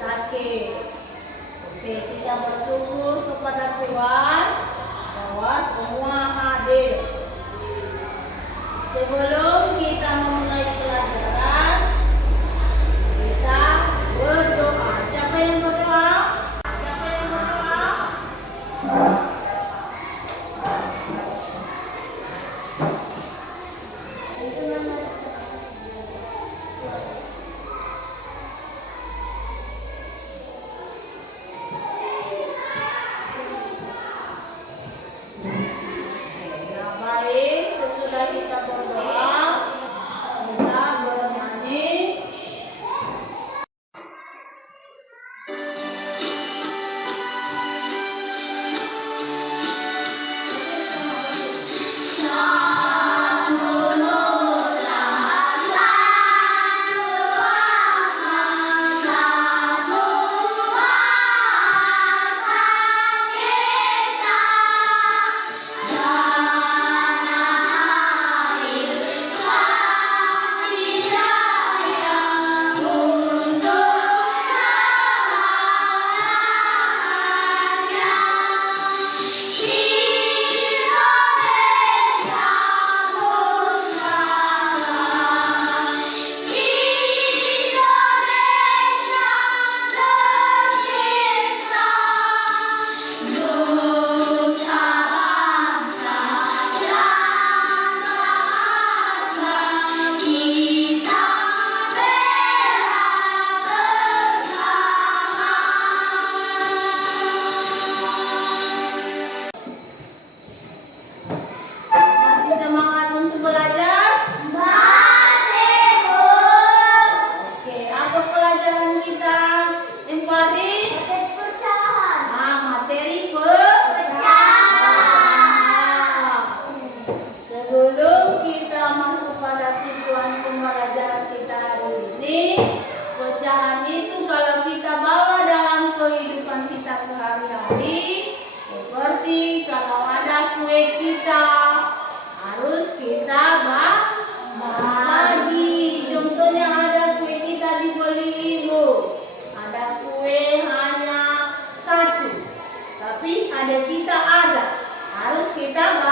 sakit. Oke, kita bersyukur kepada Tuhan bahwa semua hadir. Sebelum kita memulai pelajaran, kita berdoa. Siapa yang berdoa? Siapa yang berdoa? Baik, sesudah kita berdoa, kita bernyanyi. Masih semangat untuk belajar? Masih, Bu. Oke, apa pelajaran kita? Yang tadi? Materi pecahan. Materi Pecahan. Sebelum kita masuk pada tujuan pembelajaran kita hari ini, pecahan itu kalau kita bawa dalam kehidupan kita sehari-hari, seperti kalau ada kue kita, harus kita bagi. Contohnya ada kue kita dibeli ibu, ada kue hanya satu, tapi ada kita harus kita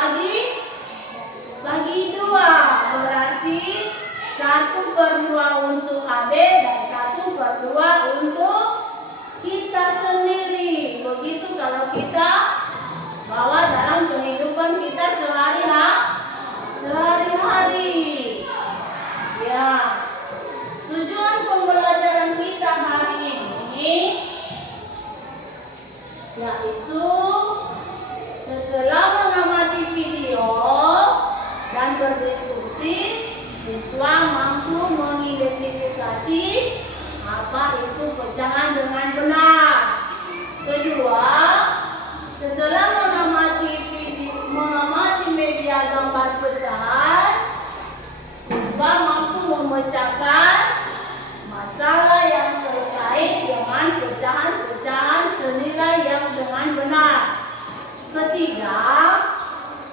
bagi dua, berarti 1/2 untuk adik dan 1/2 untuk kita sendiri. Begitu kalau kita bawa dalam kehidupan kita sehari-hari. Ya, tujuan pembelajaran kita hari ini yaitu setelah mengamati video dan berdiskusi, siswa mampu mengidentifikasi apa itu pecahan dengan benar. Kedua, setelah mengamati media gambar pecahan, siswa mampu memecahkan masalah yang terkait dengan pecahan-pecahan senilai yang dengan benar. Ketiga,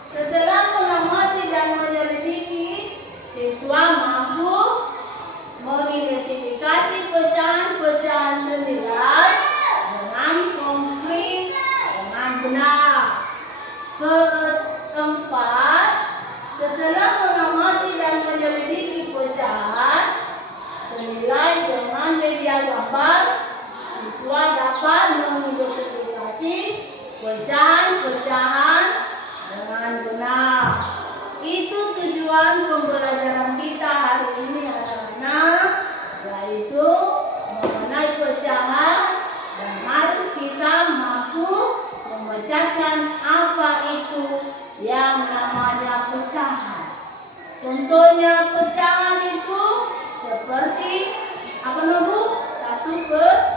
setelah mengamati dan menyelidiki, siswa mampu mengidentifikasi pecahan-pecahan senilai dengan konkret dengan benar. Keempat, setelah mengamati dan menyelidiki pecahan senilai dengan media gambar, siswa dapat mengidentifikasi pecahan-pecahan dengan benar. Itu tujuan pembelajaran kita hari ini anak-anak, yaitu mengenai pecahan dan harus kita mampu memecahkan apa itu yang namanya pecahan. Contohnya pecahan itu seperti apa Bu? 1/2.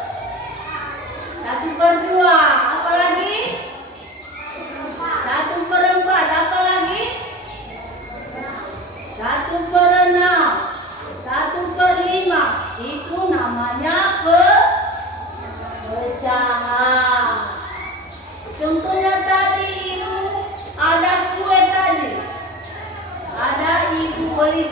Apa lagi? 1/4. Apa lagi? 1/6. 1/5. Itu namanya pecahan. Contohnya tadi ibu ada kue tadi. Ada ibu beli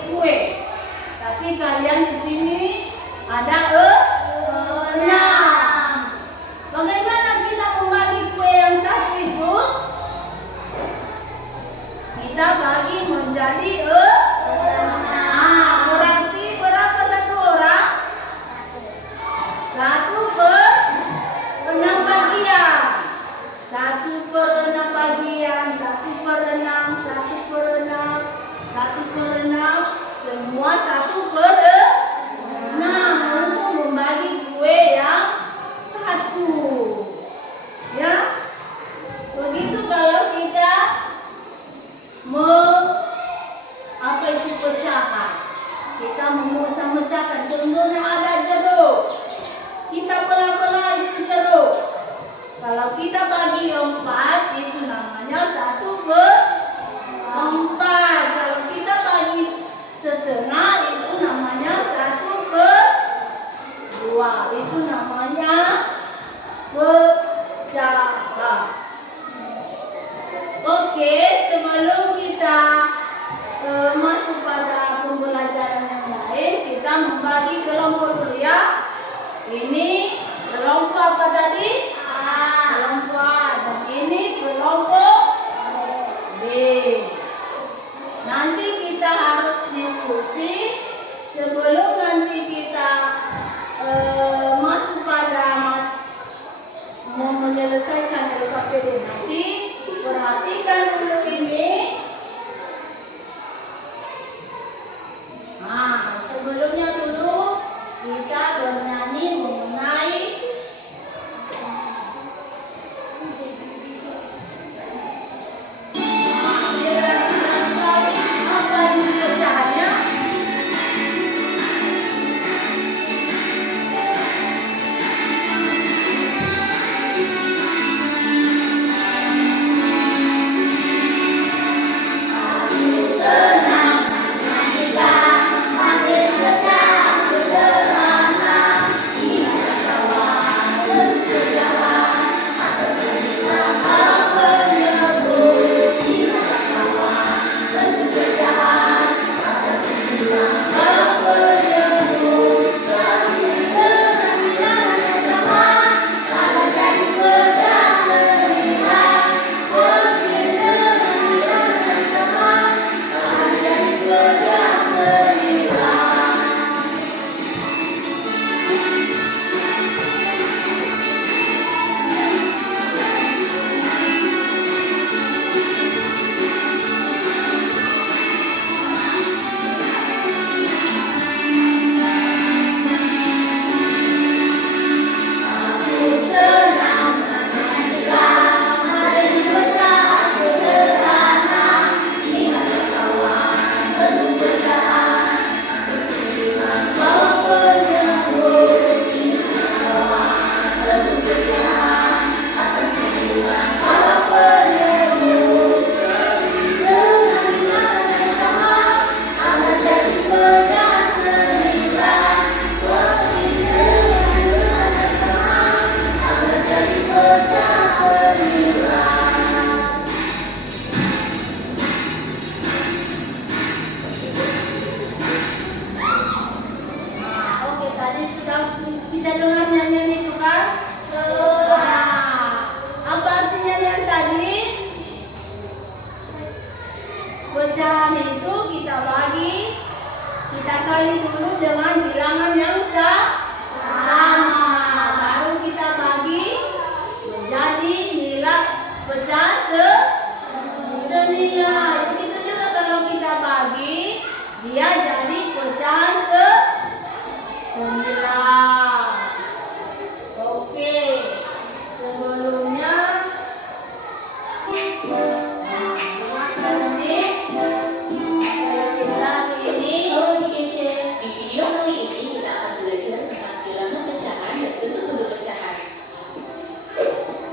1/6 bagian, 1/6, 1/6, 1/6, semua 1/6 untuk membagi kue yang satu. Ya, begitu kalau kita pecahan. Kita memecah-mecahkan. Contohnya ada jeruk. Kita belah-belah itu jeruk. Kalau kita bagi 4, itu namanya 1/4. Kalau kita bagi setengah, itu namanya 1/2. Itu namanya pecahan. Oke, sebelum kita masuk pada pembelajaran yang lain, kita membagi kelompok dulu ya. Ini kelompok apa tadi? Kelompok A. Dan ini kelompok B. Nanti kita harus diskusi sebelum nanti kita masuk pada mau menyelesaikan LKPD nanti. Perhatikan dulu ini. Nah, sebelumnya dulu kita bernyanyi mengenai apa ini pecahannya? Pecahan itu kita bagi, kita kali dulu dengan bilangan yang sama. Baru kita bagi menjadi nilai pecahan senilai. Begitu juga kalau kita bagi, dia jadi pecahan senilai. Oke, sebelumnya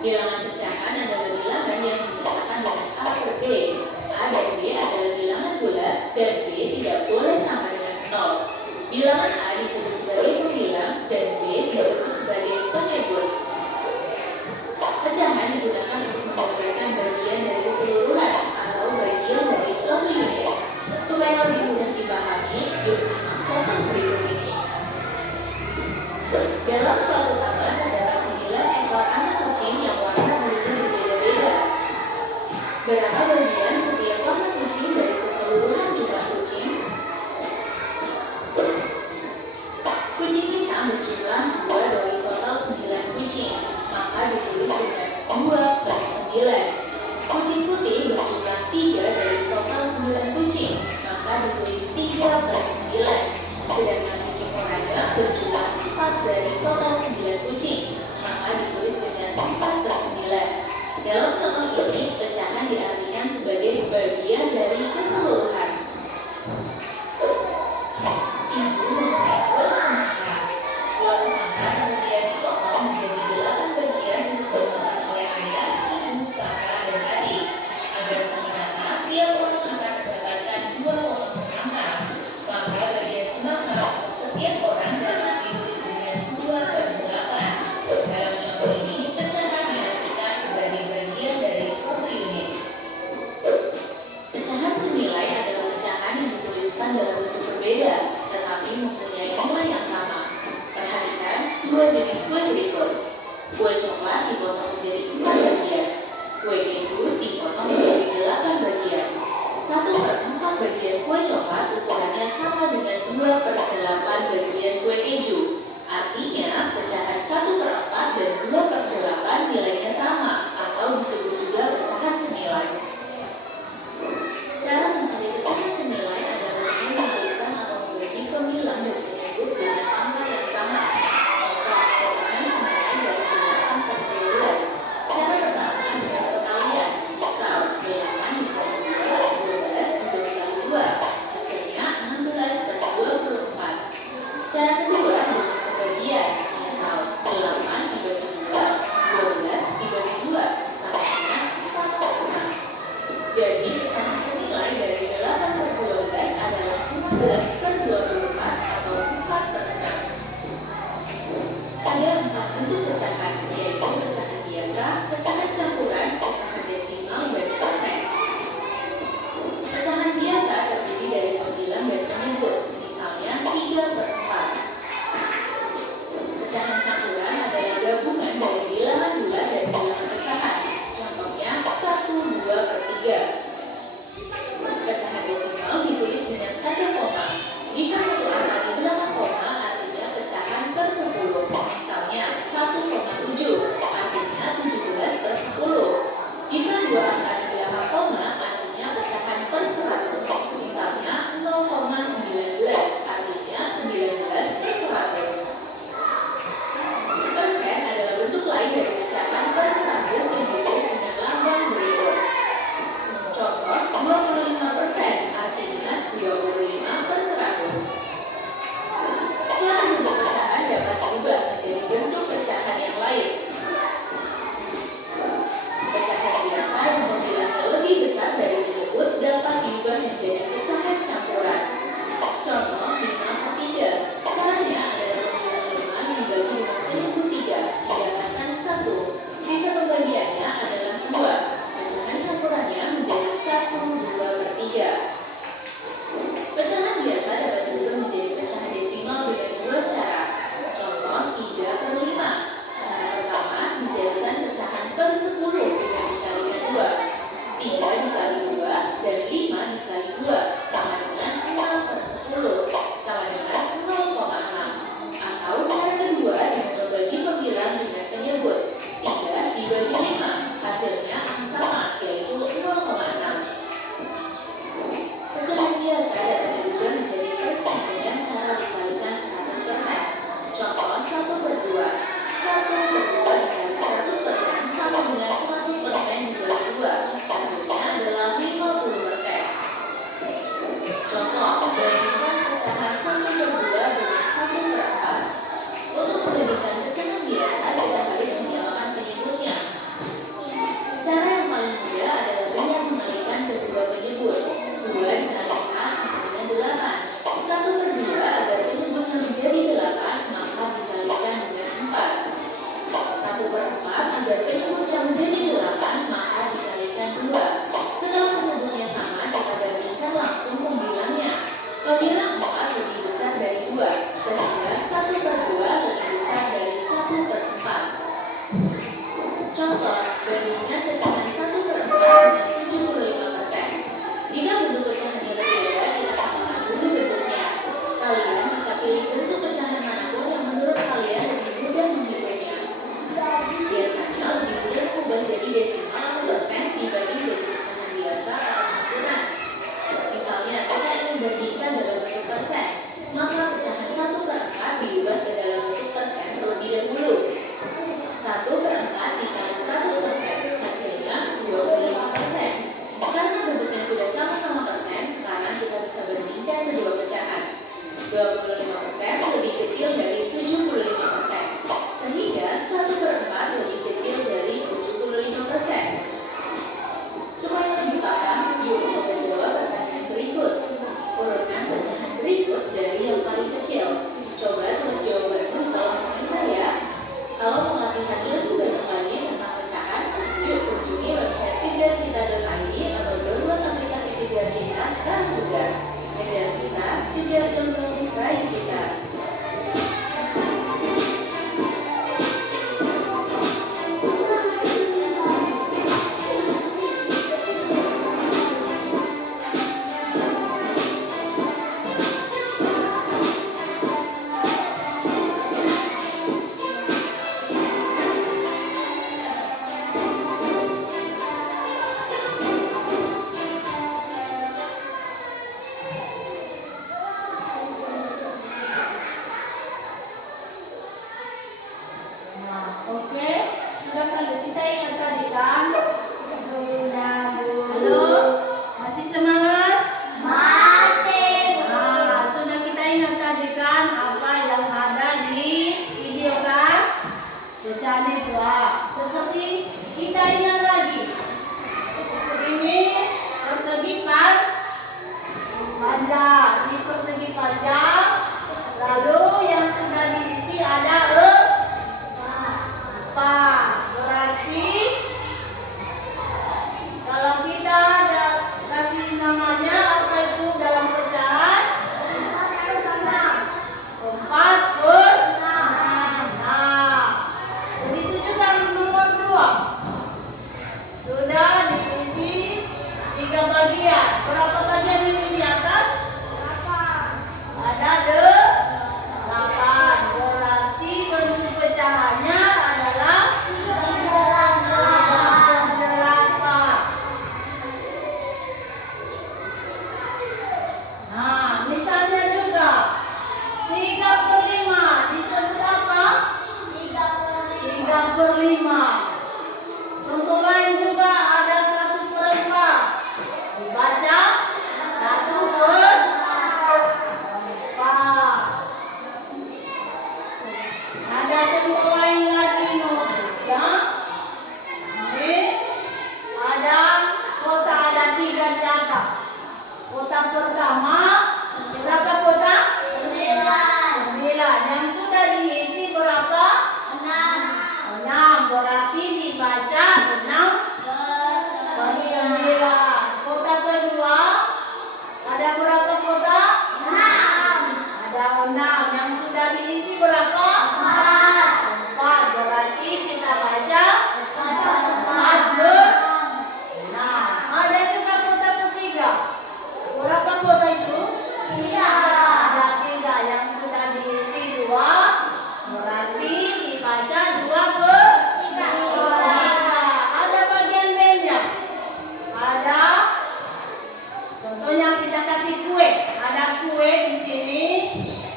bilangan pecahan adalah bilangan yang dinyatakan dengan A per B. A dan B adalah bilangan bulat dan B tidak boleh sama dengan 0. Bilangan A disebut sebagai pembilang dan B disebut sebagai penyebut. Pecahan digunakan untuk menggambarkan bagian dari keseluruhan atau bagian dari suatu unit. Supaya lebih mudah dipahami, yuk simak contoh berikut ini. Dalam suatu taman terdapat 9 ekor anak kucing yang warna bulunya berbeda-beda. Berapa bagian setiap warna kucing dari keseluruhan jumlah kucing? Kucing kita berjumlah 2 dari total 9 kucing, maka ditulis dengan 2 per 9. kue berikut. Kue coklat dipotong menjadi 4 bagian. Kue keju dipotong menjadi 8 bagian. 1/4 bagian kue coklat ukurannya sama dengan 2/8 bagian kue keju. Artinya, pecahan 1/4 dan 2/8 nilainya sama atau disebut juga pecahan senilai. Cara mencari pecahan senilai adalah dengan mengaitkan atau membagi pemilang dan menyebut dengan angka yang sama. Maka pecahan senilai dari 8 per 12. Cara pertama dengan perkalian. Misal 8 dikali 2, 12 dikali 2. Hasilnya 16 per 24. Cara kedua dengan pembagian. Misal 8 Oke, silakan kita ingat tadi kan? Halo, masih semangat? Masih. Nah, sudah kita ingat tadi kan apa yang ada di video kan? Pecahan itu seperti kita ingat lagi. Ini persegi panjang, ini persegi panjang. Lalu yang sudah diisi ada 4. Berarti kalau kita ada kasih namanya apa itu dalam pecahan? 4 per 6. Nah, begitu juga nomor 2. Sudah diisi 3 bagian. Berapa bagian ini di atas? Ada 8. Berarti bentuk pecahannya adalah 8. Nah, misalnya juga 3/5 disebut apa? 3/5. Contoh lain juga ada 1/4. Dibaca 1/4. Ada contoh lain lagi ya. Ini ada kota ada 3 di atas. Kota pertama berapa kota? 9. Yang sudah diisi berapa? 6. Berarti dibaca 6/9. Kota kedua ada berapa kota? 6. Ada 6. Yang sudah diisi berapa? 4. Berarti kita baca 4/6. Ada juga kota ketiga. Berapa kota itu? 3. Ada 3. Yang sudah diisi 2. Berarti dibaca 2/3. Ada bagian B-nya. Ada contohnya kita kasih kue. Ada kue di sini.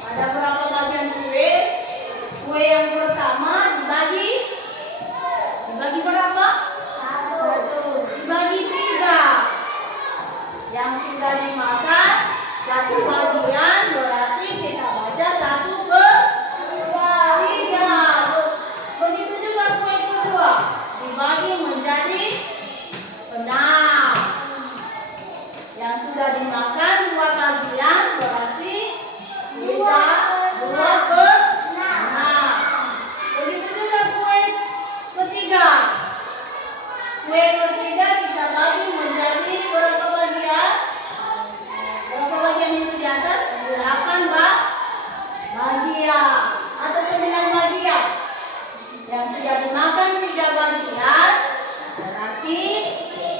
Ada berapa bagian kue? Kue yang pertama dibagi berapa? 1. Dibagi 3. Yang sudah dimakan 1 bagian, berarti kita baca 1/3. Begitu juga kue kedua dibagi menjadi 6. Yang sudah dimakan 2 bagian, berarti kita 2/6. Begitu juga kue ketiga. Kue ketiga kita bagi menjadi berapa bagian? Berapa bagian itu di atas? 8 bagian atau 9 bagian. Yang sudah dimakan 3 bagian, berarti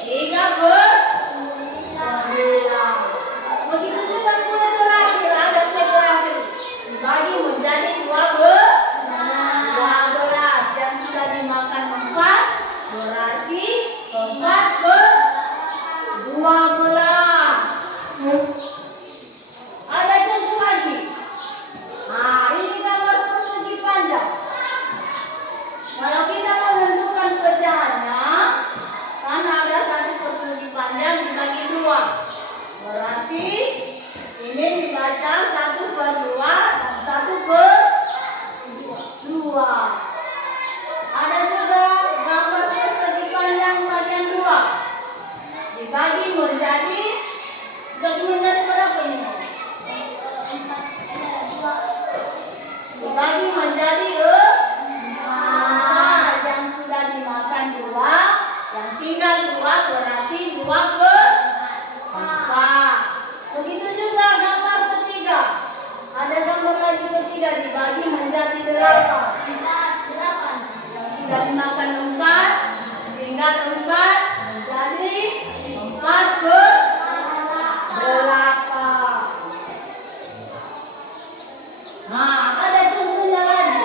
3/9. Begitu juga kue terakhir, ada kue terakhir dibagi menjadi 12. Yang sudah dimakan 4, berarti 4/12. Ada contoh lagi. Nah, ini gambar persegi panjang. Kalau kita menentukan pecahannya, kan ada 1 persegi panjang dibagi 2. Berarti ini dibaca 1/2 dan 1/2. Ada juga gambar persegi panjang bagian 2. Dibagi menjadi berapa ini? Dibagi menjadi 4. Yang sudah dimakan 2, yang tinggal 2, berarti 2/4. Begitu juga gambar ketiga. Ada gambar lagi ketiga dibagi menjadi 8. Yang sudah dimakan 4, tinggal 4, menjadi 4/8. Nah, ada contohnya lagi.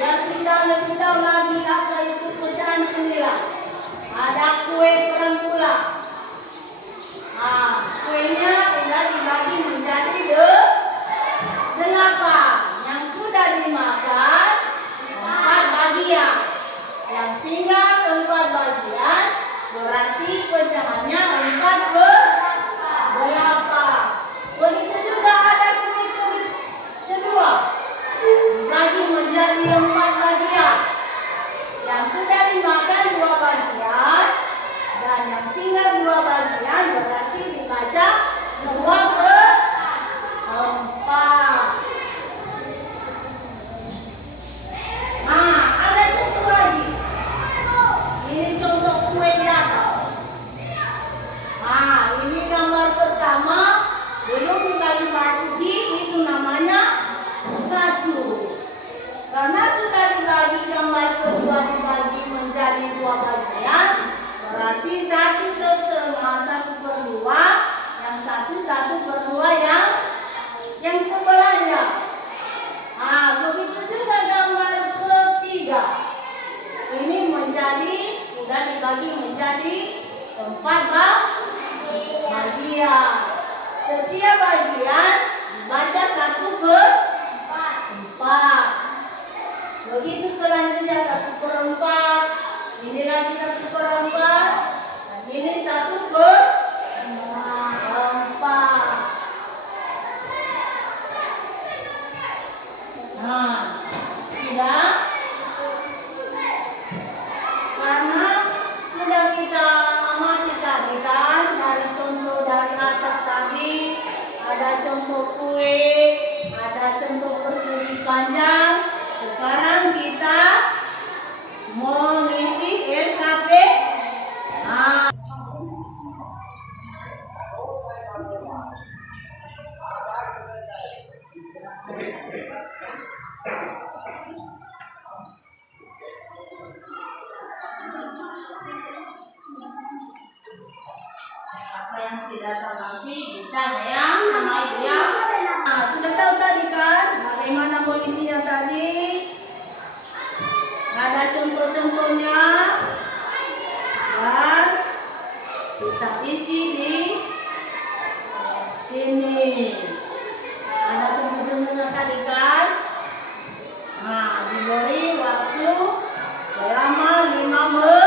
Yang kita lagi apa itu pecahan 9. Ada kue perangkula. Nah, kuenya sudah dibagi menjadi 8. Yang sudah dimakan 4 bagian. 4 bagian. Setiap bagian dibaca 1 per 4. Begitu selanjutnya 1 per 4. Ini lagi 1 per 4. Dan ini 1 per 4. Nah, sudah. Karena sudah kita amati tadi kan dari contoh dari atas tadi, ada contoh kue, ada contoh persegi panjang. Sekarang kita mengisi RKP. Nah, apa yang tidak tahu nanti ditanya ya sama ibu ya. Nah, sudah tahu tadi kan bagaimana mengisinya tadi? Ada contoh-contohnya dan kita isi di sini. Ada contoh-contohnya tadi kan? Nah, diberi waktu selama 5 menit.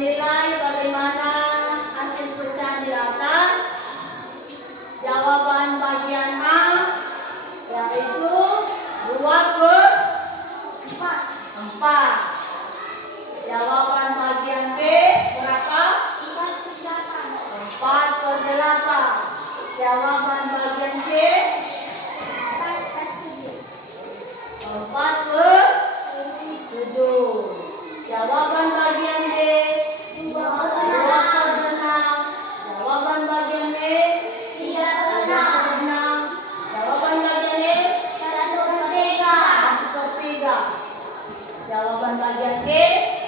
menilai bagaimana hasil pecahan di atas. Jawaban bagian A yaitu 2/4. Jawaban bagian B berapa? 4/8. Jawaban bagian C 4/7. Jawaban bagian D 2/6. Jawaban bagian B 3/6. Jawaban bagian E 1/3. Jawaban bagian D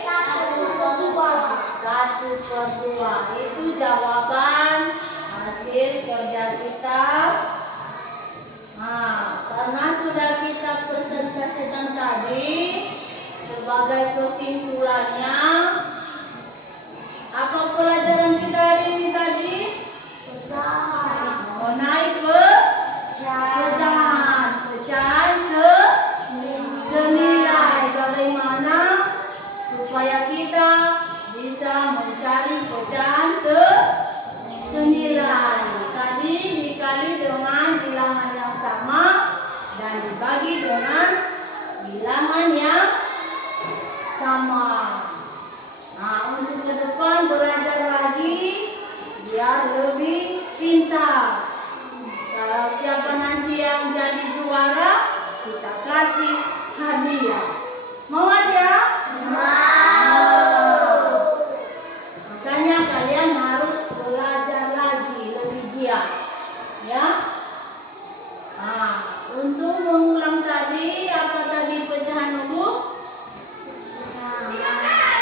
1/2. Itu jawaban hasil kerja kita. Nah, karena sudah kita presentasikan tadi, sebagai kesimpulannya, apa pelajaran kita hari ini tadi? Mengenai pecahan. Pecahan senilai. Bagaimana supaya kita bisa mencari pecahan senilai. Tadi dikali dengan bilangan yang sama dan dibagi dengan bilangan yang sama. Nah, untuk ke depan belajar lagi biar lebih pintar. Kalau siapa nanti yang jadi juara, kita kasih hadiah. Mau hadiah? Makanya kalian harus belajar lagi lebih giat, ya. Nah, untuk mengulang tadi, apa tadi pecahan umum? Pecahan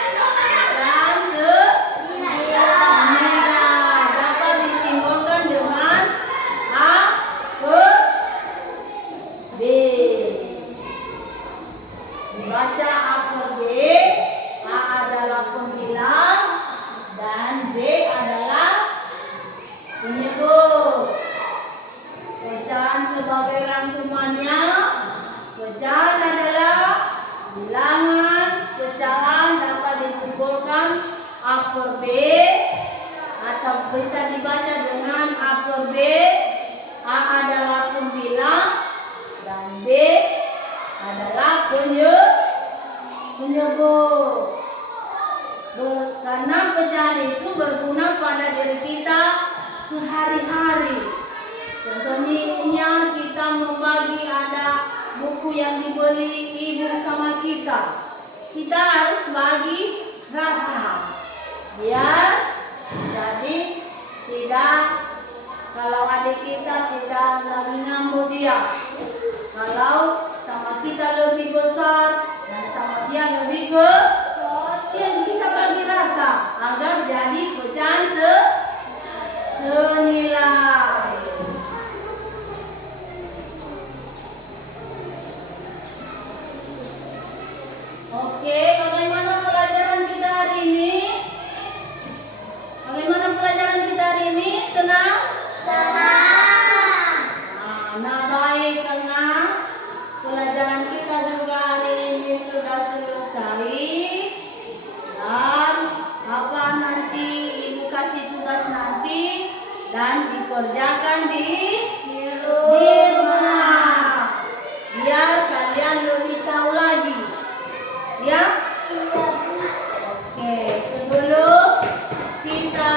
senilai dapat disimbolkan dengan A per B. Dibaca A per B. A adalah pembilang dan B adalah penyebut. Pecahan sebagai rangkumannya, pecahan adalah bilangan pecahan dapat disimbolkan A per B atau bisa dibaca dengan A per B. A adalah pembilang dan B adalah penyebut. Karena pecahan itu berguna pada diri kita sehari-hari. Contohnya kita membagi, ada buku yang dibeli ibu sama kita. Kita harus bagi rata. Biar jadi tidak, kalau adik kita tidak lagi ngambil dia. Kalau sama kita lebih besar dan sama dia lebih kecil, kita bagi rata agar jadi pecahan senilai. Oke, bagaimana pelajaran kita hari ini? Bagaimana pelajaran kita hari ini? Senang? Nah, baik, karena pelajaran kita juga hari ini sudah selesai. Dan apa nanti ibu kasih tugas nanti dan dikerjakan di rumah. Biar kalian lebih tahu lagi. Ya? Oke, sebelum kita